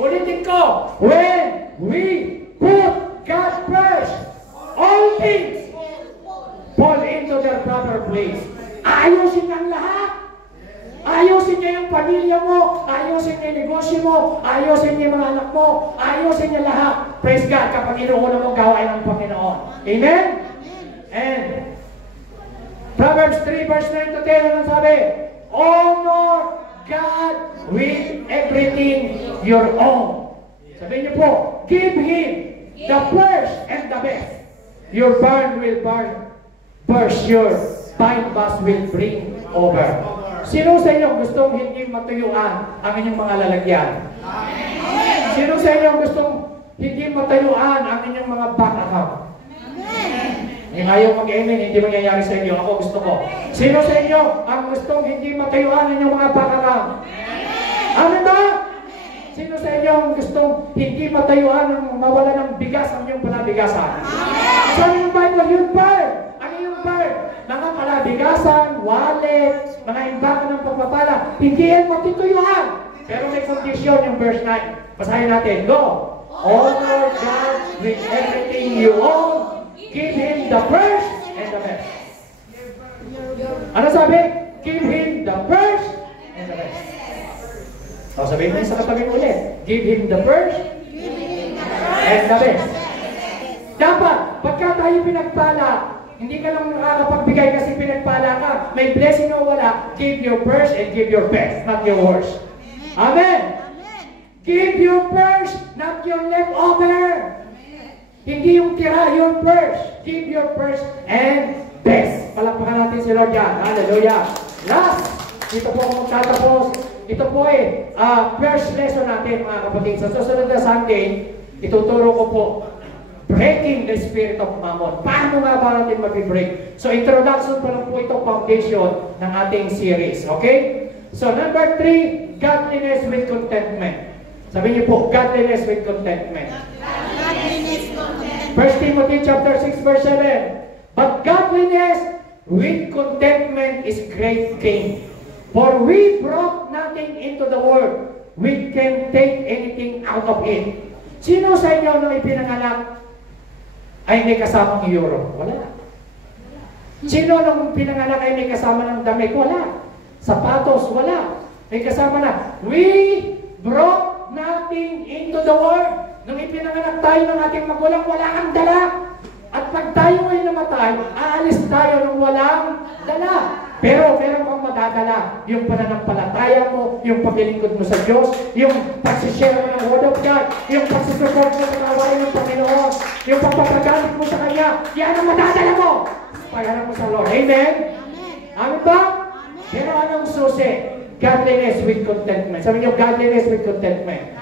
Ulitin ko, when we put God first, all things fall into their proper place. Ayusin ang lahat. Ayusin niya yung pamilya mo, ayusin niya yung negosyo mo, ayusin niya yung mga anak mo, ayusin niya lahat. Praise God kapag inuuna mong gawain ng Panginoon. Amen? And Proverbs 3 verse 9 to 10, ano sabi? Honor God with everything your own. Sabihin niyo po, give Him the first and the best. Your barn will burst, your vine bus will bring over. Sino sa inyo gustong hindi matuyuan ang inyong mga lalagyan? Sino sa inyo gustong hindi matuyuan ang inyong mga bank account? Yung ayaw mag-amen, hindi mangyayari sa inyo. Ako gusto ko. Sino sa inyo ang gustong hindi matuyuan ang inyong mga bank account? Amen ba? Sino sa inyo ang gustong hindi matuyuan ang mawala ng bigas ang inyong palabigasan? Saan yung Bible? Yung bird. Ano yung bird? Mga palabigasan, wallet, mga imbaka ng pagpapala, hindi yan matutuyuan. Pero may condition yung verse 9. Basahin natin. Go! Honor God with everything you own. Give Him the first and the best. Ano sabi? Give Him the first and the best. O sabihin mo sa katabi mo ulit. Give Him the first and the best. Dapat, pagka tayo pinagpala, hindi ka lang nakakapagbigay kasi pinagpala ka. May blessing o wala, give your first and give your best, not your worst. Amen! Give your first, not your leftover. Hindi yung tira, your first. Give your first and best. Palakpakan natin si Lord yan. Hallelujah. Last, dito po ako magtatapos. Ito po first lesson natin mga kapatid. Sa susunod na Sunday, ituturo ko po breaking the spirit of mammon. Paano nga ba natin mag-break? So, introduction pa lang po ito, foundation ng ating series. Okay? So, number 3, godliness with contentment. Sabi niyo po, godliness with contentment. 1 Timothy chapter 6 verse 7. But godliness with contentment is great gain. For we brought nothing into the world. We can take anything out of it. Sino sa inyo nung ipinanganak ay may kasamang euro? Wala. Sino nung pinanganak ay may kasama ng damit? Wala. Sapatos? Wala. May kasama na. We brought nothing into the world. Nung ipinanganak tayo ng ating magulang, wala kang dala. At pag tayo ay namatay, aalis tayo ng walang dala. Pero meron kang madadala. Yung pananampalataya mo, yung paglilingkod mo sa Diyos, yung pagsishare mo ng Word of God, yung pagsusupport mo sa kawain ng Panginoon, yung pagpapagalit mo sa Kanya, yan ang madadala mo. Pagharap mo sa Lord. Amen? Amen ba? Pero anong susi? Godliness with contentment. Sabi niyo, godliness with contentment.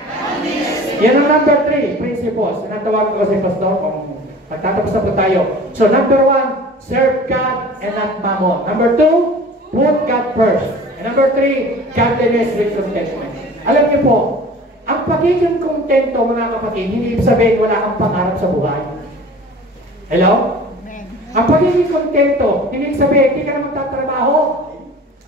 Yan ang number 3, principles. Tinatawag ko si Pastor kung magtatapos na po tayo. So number 1, serve God and not mammon. Number 2, put God first. And number 3, godliness with contentment. Alam niyo po, ang pagiging kontento, mga kapatid, hindi ibig sabihin wala kang pangarap sa buhay. Hello? Ang pagiging kontento, hindi ibig sabihin hindi ka na magtatrabaho.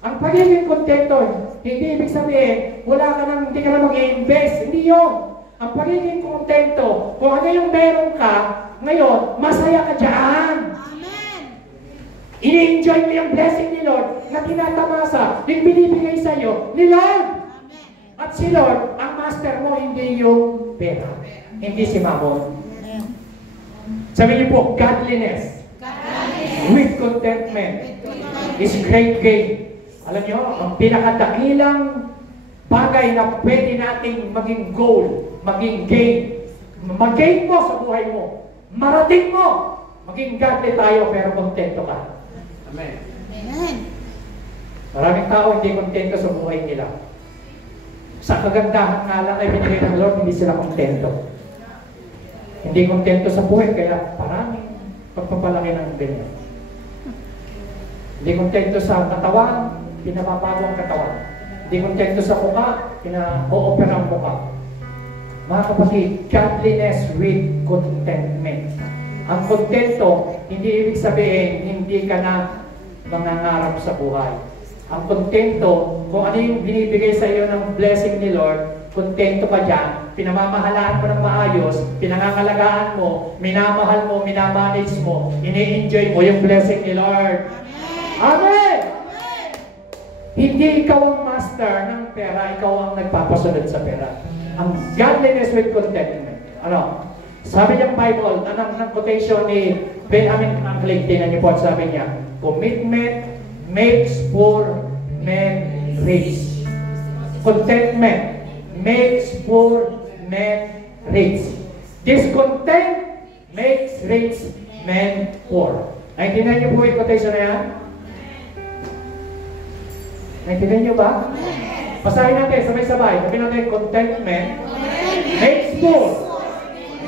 Ang pagiging kontento, hindi ibig sabihin hindi ka na mag-i-invest. Hindi yun. Ang pagiging kontento, kung ano yung meron ka, ngayon, masaya ka dyan. Amen. Ini-enjoy mo yung blessing ni Lord na tinatamasa, yung binibigay sa iyo ni Lord. Amen. At si Lord, ang master mo, hindi yung pera. Hindi si Mammon. Sabi niyo po, godliness with contentment is great gain. Alam niyo, ang pinakadakilang bagay na pwede nating maging goal, maging gain. Mag-gain mo sa buhay mo. Marating mo. Maging godly tayo pero kontento ka. Amen. Amen. Maraming tao hindi kontento sa buhay nila. Sa kagandahan nga lang ay binigay ng Lord, hindi sila kontento. Hindi kontento sa buhay, kaya maraming pagpapalaki ng ganyan. Hindi kontento sa katawan, pinababago ang katawan. Hindi kontento sa mukha, pina-o-opera ang mukha. Mga kapatid, godliness with contentment. Ang kontento, hindi ibig sabihin, hindi ka na mangangarap sa buhay. Ang kontento, kung ano yung binibigay sa iyo ng blessing ni Lord, kontento ka dyan, pinamamahalaan mo ng maayos, pinangangalagaan mo, minamahal mo, minamanage mo, ini-enjoy mo yung blessing ni Lord. Amen! Hindi ikaw ang master ng pera, ikaw ang nagpapasunod sa pera. Ang godliness with contentment. Ano? Sabi niyang Bible, ng quotation ni Benjamin Franklin, tingnan niyo po, sabi niya, commitment makes poor men rich. Contentment makes poor men rich. Discontent makes rich men poor. Naintindihan niyo po yung quotation na yan? Naintindihan niyo ba? Basahin natin, sabay-sabay. Sabi natin, contentment makes poor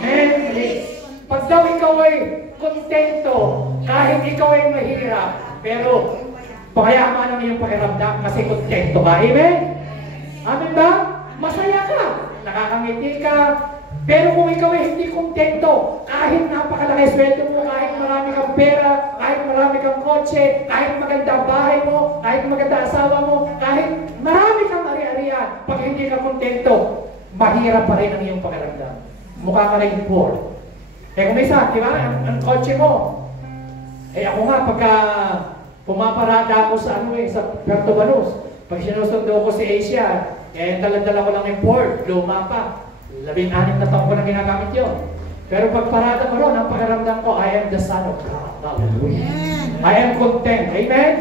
men rich. Pag daw ikaw ay kontento, kahit ikaw ay mahirap, pero payaman ang iyong pakiramdam kasi kontento ka. Amen? Amen ba? Masaya ka, nakakangiti ka, pero kung ikaw ay hindi kontento, kahit napakalaki sweldo mo, kahit marami kang pera, kahit marami kang kotse, kahit maganda bahay mo, kahit maganda asawa mo, kahit marami kang ari-arian, pag hindi ka kontento, mahirap pa rin ang iyong pakiramdam. Mukha ka rin poor. Eh kung isa, di ba, ang kotse mo, eh ako nga, pagka pumaparada ako sa Puerto Banús, pag sinusundo ko si Asia, eh dala-dala ko lang yung Ford, luma pa. 16 na taon ko na ginagamit yun. Pero pag parada ko ron, ang pakiramdam ko, I am the son of God. Hallelujah. I am content. Amen?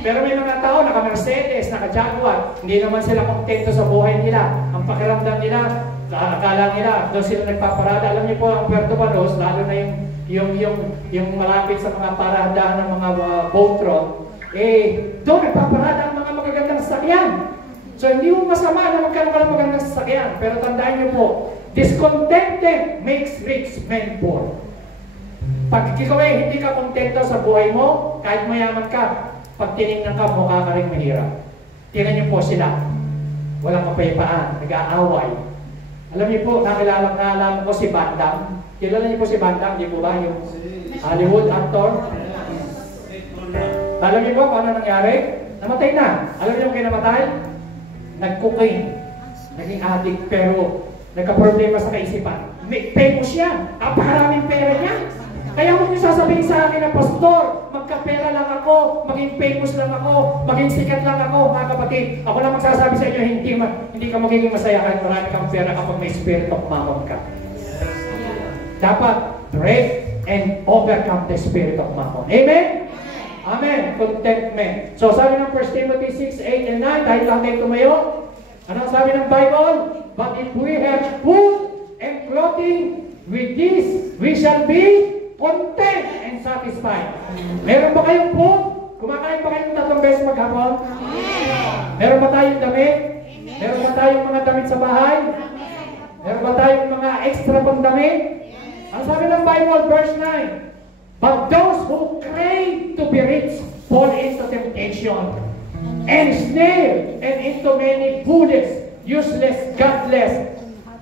Pero may mga tao, naka-Mercedes, naka-Jaguar, hindi naman sila kontento sa buhay nila. Ang pakiramdam nila, akala nila, doon sila nagpaparada. Alam niyo po, ang Puerto Banús, lalo na yung malapit sa mga paradahan ng mga boat road, eh, doon nagpaparada ang mga magagandang sasakyan. So, hindi mo masama na magkaroon ka ng magandang sasakyan. Pero tandaan niyo po, discontented makes rich men poor. Pag ikaw ay hindi ka kontento sa buhay mo, kahit mayaman ka, pag tinignan ka, mukha ka rin mahirap. Tingnan niyo po sila. Walang kapayapaan, nag-aaway. Alam niyo po, nakilala ko si Van Damme. Kilala niyo po si Van Damme, di po ba? Yung Hollywood actor. Alam niyo po kung ano nangyari? Namatay na. Alam niyo kung kinamatay? Nag-cocaine. Naging addict, pero nagka-problema sa kaisipan. Famous yan. Apakaraming pera niya. Kaya huwag niyo sasabihin sa akin na, Pastor, magkapera lang ako, maging famous lang ako, maging sikat lang ako, mga kapatid. Ako lang magsasabi sa inyo, hindi ka magiging masaya kahit marami kang pera kapag may spirit of mammon ka. Dapat break and overcome the spirit of mammon. Amen? Amen. Contentment. So sabi ng 1 Timothy 6, 8, and 9, dahil lang tayo tumayo, anong sabi ng Bible? But if we have food and clothing, with this, we shall be content and satisfied. Meron ba kayong food? Kumakain ba kayong 3 beses maghapon? Meron ba tayong damit? Meron ba tayong mga damit sa bahay? Meron ba tayong mga extra pang damit? Ang sabi ng Bible, verse 9, but those who crave to be rich fall into temptation and snare and into many foolish, useless, godless,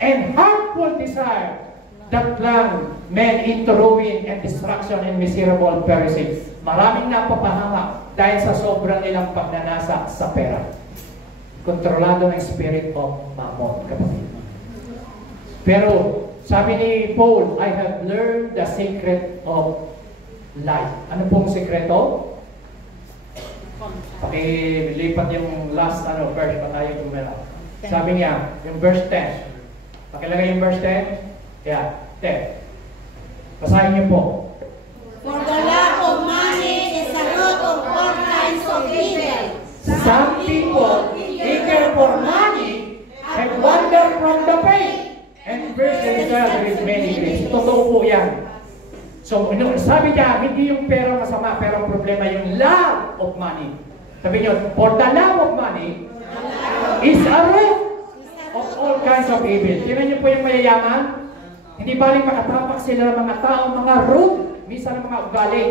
and harmful desire that plunge men into ruin and destruction and miserable perishing. Maraming napapahamak dahil sa sobrang nilang pagnanasa sa pera. Kontrolado ng spirit of mammon, kapatid. Pero sabi ni Paul, I have learned the secret of life. Ano pong sekreto? Pakilipat yung last verse pa tayo tumira. Sabi niya, yung verse 10. Pakilagay yung verse 10. Yeah, 10. Basahin niyo po. For the lack of money is a root of all kinds of evil. Some people eager for money and wander from the faith and burst themselves with many griefs. Totoo po yan. So, sabi niya, hindi yung pera masama, pero ang problema yung love of money. Sabi niyo, for the love of money is a root of all kinds of evil. Tingnan niyo po yung mayayaman. Hindi baling makatapak sila ng mga tao, mga root, minsan ng mga ugali.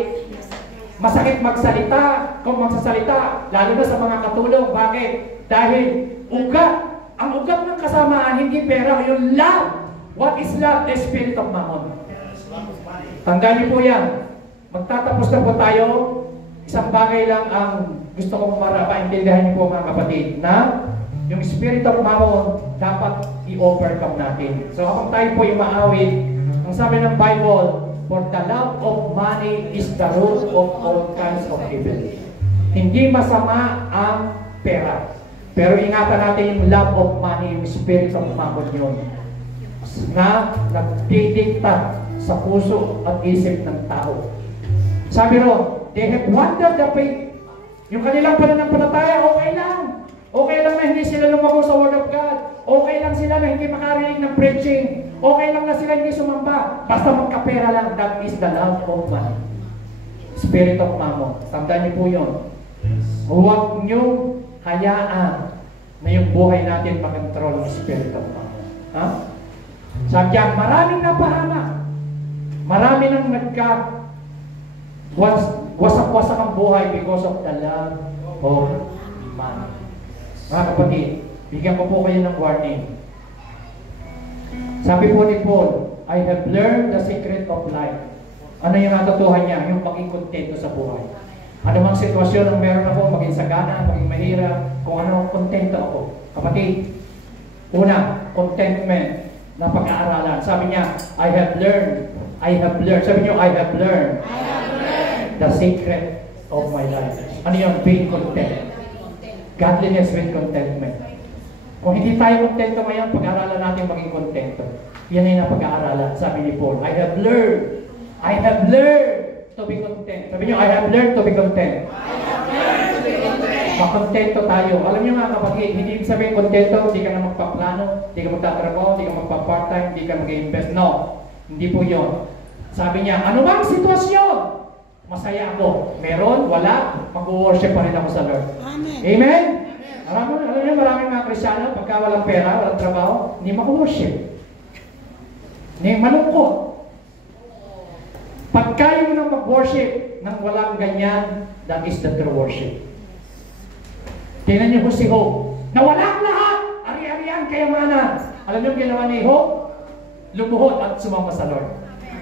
Masakit magsalita kung magsasalita, lalo na sa mga katulong. Bakit? Dahil ugat. Ang ugat ng kasamaan, hindi pera, yung love. What is love? The spirit of mammon. Tandaan niyo po yan. Magtatapos na po tayo. Isang bagay lang ang gusto kong para paintindihan niyo po mga kapatid, na yung spirit of mammon dapat i-overcome natin. So habang tayo po yung maawit, ang sabi ng Bible, for the love of money is the root of all kinds of evil. Hindi masama ang pera. Pero ingatan natin yung love of money, yung spirit of mammon yun, na nagdidikta sa puso at isip ng tao. Sabi ro, they have wandered the faith. Yung kanilang pananampalataya, okay lang. Okay lang na hindi sila lumako sa Word of God. Okay lang sila na hindi makarinig ng preaching. Okay lang na sila hindi sumamba. Basta magkapera lang. That is the love of money. Spirit of mammon. Tandaan niyo po yun. Huwag niyo hayaan na yung buhay natin makontrol ng spirit of mammon. Ha? Sabi niya, maraming napahamak. Marami nang wasak-wasak ang buhay because of the love of money. Mga kapatid, bigyan ko po kayo ng warning. Sabi po ni Paul, I have learned the secret of life. Ano yung natutuhan niya? Yung maging kontento sa buhay. Ano mang sitwasyon ang meron ako, maging sagana, maging mahirap, kung ano, kontento ako. Kapatid, una, contentment na pag-aaralan. Sabi niya, I have learned. Sabi niyo, I have learned the secret of my life. Ano yun? Being content. Godliness with contentment. Kung hindi tayo kontento ngayon, pag-aaralan natin maging kontento. Yan ay napag-aaralan. Sabi ni Paul, I have learned to be content. Sabi niyo, I have learned to be content. Makontento tayo. Alam niyo nga kapatid, hindi ibig sabihin kontento, hindi ka na magpaplano, hindi ka magtatrabaho, hindi ka magpa-part-time, hindi ka mag-invest. No, hindi po yun. Sabi niya, ano bang sitwasyon? Masaya ako. Meron, wala, mag-worship pa rin ako sa Lord. Amen. Amen? Alam niyo, maraming mga Kristyano, pagka walang pera, walang trabaho, hindi mag-worship. Hindi malungkot. Pagka yung nang mag-worship nang walang ganyan, that is the true worship. Tingnan niyo po si Job. Nawalang lahat! Ari-arian, kayamanan. Alam niyo ginawa ni Job? Lumuhod at sumamba sa Lord.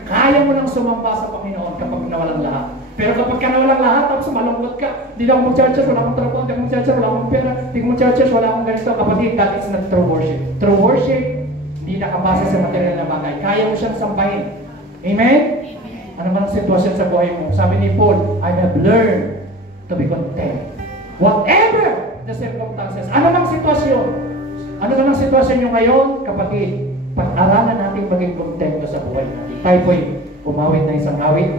Kaya mo nang sumamba sa Panginoon kapag nawalang lahat. Pero kapag ka nawalang lahat, tapos malungkot ka, hindi na ako mag-churches, wala akong trabaho, hindi ako mag-churches, wala akong pera, hindi ako mag-churches, wala akong ganito. Kapatid, that is not true worship. True worship, hindi nakabasa sa material na bagay. Kaya mo siyang sambahin. Amen? Ano man ang sitwasyon sa buhay mo? Sabi ni Paul, I have learned to be content. Whatever the circumstances. Ano mang sitwasyon? Ano man ang sitwasyon nyo ngayon, kapatid, pag-aralan natin maging kontento sa buhay natin. Tayo po'y umawit na isang awit.